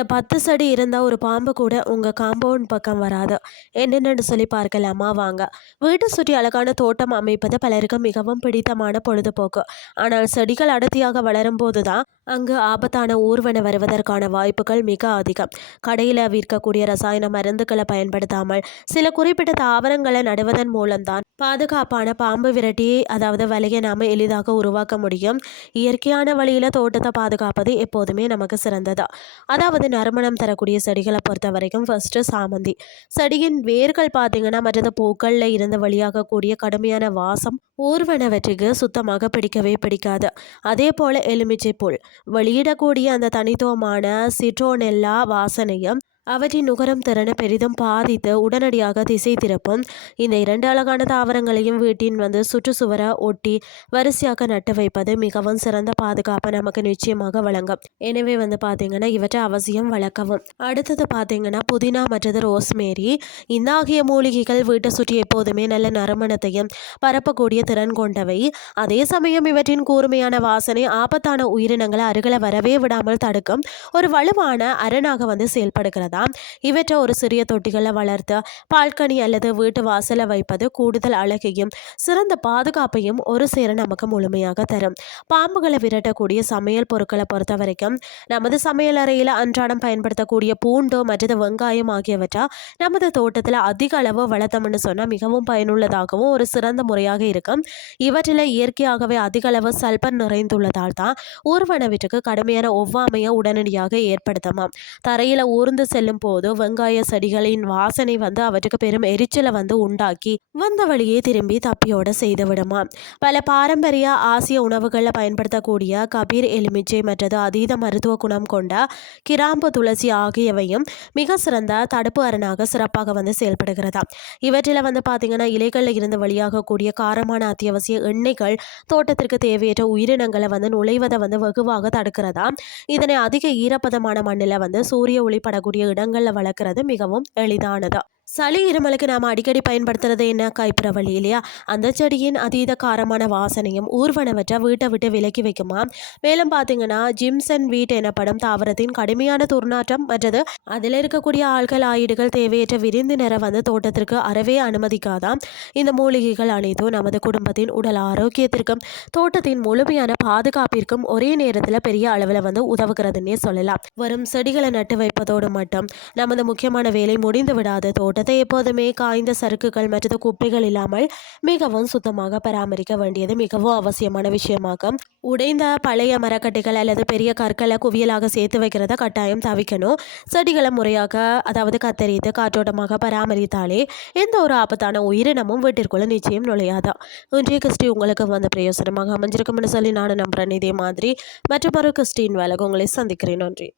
இந்த 10 செடி இருந்தால் ஒரு பாம்பு கூட உங்கள் காம்பவுண்ட் பக்கம் வராது. என்னென்னு சொல்லி பார்க்கலாமா வாங்க. வீட்டை சுற்றி அழகான தோட்டம் அமைப்பது பலருக்கு மிகவும் பிடித்தமான பொழுதுபோக்கு. ஆனால் செடிகள் அடர்த்தியாக வளரும் போது தான் அங்கு ஆபத்தான ஊர்வன வருவதற்கான வாய்ப்புகள் மிக அதிகம். கடையில் விற்கக்கூடிய ரசாயன மருந்துகளை பயன்படுத்தாமல் சில குறிப்பிட்ட தாவரங்களை நடுவதன் மூலம்தான் பாதுகாப்பான பாம்பு விரட்டி, அதாவது வலையை நாம எளிதாக உருவாக்க முடியும். இயற்கையான வழியில் தோட்டத்தை பாதுகாப்பது எப்போதுமே நமக்கு சிறந்தது. அதாவது நறுமணம் தரக்கூடிய செடிகளை பொறுத்த வரைக்கும் ஃபர்ஸ்ட்டு சாமந்தி செடியின் வேர்கள் பார்த்தீங்கன்னா மற்றது பூக்களில் இருந்து வழியாகக்கூடிய கடுமையான வாசம் ஊர்வனவற்றுக்கு சுத்தமாக பிடிக்கவே பிடிக்காது. அதே போல் எலுமிச்சை புல் வெளியிடக்கூடிய அந்த தனித்துவமான சிட்ரோனெல்லா வாசனையும் அவற்றின் நுகரும் திறனை பெரிதும் பாதித்து உடனடியாக திசை திருப்பும். இந்த 2 அழகான தாவரங்களையும் வீட்டின் சுற்றுச்சுவரை ஒட்டி வரிசையாக நட்டு வைப்பது மிகவும் சிறந்த பாதுகாப்பை நமக்கு நிச்சயமாக வழங்கும். எனவே பார்த்தீங்கன்னா இவற்றை அவசியம் வளர்க்கவும். அடுத்தது பார்த்தீங்கன்னா புதினா மற்றது ரோஸ்மேரி. இந்த ஆகிய மூலிகைகள் வீட்டை சுற்றி எப்போதுமே நல்ல நறுமணத்தையும் பரப்பக்கூடிய திறன் கொண்டவை. அதே சமயம் இவற்றின் கூர்மையான வாசனை ஆபத்தான உயிரினங்களை அருகில் வரவே விடாமல் தடுக்கும் ஒரு வலுவான அரணாக செயல்படுகிறதா. இவற்றை ஒரு சிறிய தொட்டிகளை வளர்த்து பால்கனி அல்லது வீட்டு வாசலை வைப்பது கூடுதல் அழகையும் சிறந்த பாதுகாப்பையும் ஒரு சேர நமக்கு முழுமையாக தரும். பாம்புகளை விரட்டக்கூடிய சமையல் பொருட்களை பொறுத்த வரைக்கும் நமது சமையல் அறையில் அன்றாடம் பயன்படுத்தக்கூடிய பூண்டு மற்றது வெங்காயம் ஆகியவற்றை நமது தோட்டத்தில் அதிக அளவு வளர்த்தோம்னு சொன்னால் மிகவும் பயனுள்ளதாகவும் ஒரு சிறந்த முறையாக இருக்கும். இவற்றில் இயற்கையாகவே அதிக அளவு சல்பர் நிறைந்துள்ளதால் தான் ஊர்வனவற்றுக்கு கடுமையான ஒவ்வாமையை உடனடியாக ஏற்படுத்துமாம். தரையில் ஊர்ந்து செல்லும் போது வெங்காய செடிகளின் வாசனை அவற்றுக்கு பெரும் எரிச்சலை உண்டாக்கி வந்த வழியே திரும்பி தப்பியோட செய்து விடுமா. பல பாரம்பரிய ஆசிய உணவுகளில் பயன்படுத்தக்கூடிய கபீர் எலுமிச்சை மற்றது அதீத மருத்துவ குணம் கொண்ட கிராம்பு துளசி ஆகியவையும் மிக சிறந்த தடுப்பு அரணாக சிறப்பாக செயல்படுகிறதா. இவற்றில் பார்த்தீங்கன்னா இலைகளில் இருந்து வழியாகக்கூடிய காரமான அத்தியாவசிய எண்ணெய்கள் தோட்டத்திற்கு தேவையற்ற உயிரினங்களை நுழைவதை வெகுவாக தடுக்கிறதா. இதனை அதிக ஈரப்பதமான மண்ணில் சூரிய ஒளி படக்கூடிய இடங்களில் வளர்க்குறது மிகவும் எளிதானது. சளி இருமலுக்கு நாம் அடிக்கடி பயன்படுத்துறது என்ன? கைப்புறவழி இல்லையா? அந்த செடியின் அதீத காரமான வாசனையும் ஊர்வனவற்றை வீட்டை விட்டு விலக்கி வைக்குமா. மேலும் பார்த்தீங்கன்னா ஜிம்சன் வீட் எனப்படும் தாவரத்தின் கடுமையான துர்நாற்றம் மற்றது அதில் இருக்கக்கூடிய ஆல்கல் ஆயிடுகள் தேவையற்ற விருந்தினரை தோட்டத்திற்கு அறவே அனுமதிக்காதாம். இந்த மூலிகைகள் அனைத்தும் நமது குடும்பத்தின் உடல் ஆரோக்கியத்திற்கும் தோட்டத்தின் முழுமையான பாதுகாப்பிற்கும் ஒரே நேரத்தில் பெரிய அளவில் உதவுகிறதுன்னே சொல்லலாம். வரும் செடிகளை நட்டு வைப்பதோடு மட்டும் நமது முக்கியமான வேலை முடிந்து விடாத தோட்டத்தை எப்போதுமே காய்ந்த சறுக்குகள் மற்ற குப்பைகள் இல்லாமல் மிகவும் சுத்தமாக பராமரிக்க வேண்டியது மிகவும் அவசியமான விஷயமாகும். உடைந்த பழைய மரக்கட்டைகள் அல்லது பெரிய கற்களை குவியலாக சேர்த்து வைக்கிறத கட்டாயம் தவிக்கணும். செடிகளை முறையாக அதாவது கத்தரித்து காற்றோட்டமாக பராமரித்தாலே எந்த ஒரு ஆபத்தான உயிரினமும் வீட்டிற்குள்ள நிச்சயம் நுழையாதா. இன்றைய கிறிஸ்டி உங்களுக்கு பிரயோசனமாக அமைஞ்சிருக்கும்னு சொல்லி நானும் நம்புறேன். இதே மாதிரி மற்றொரு கிறிஸ்டின் வேலைக்கு உங்களை சந்திக்கிறேன். நன்றி.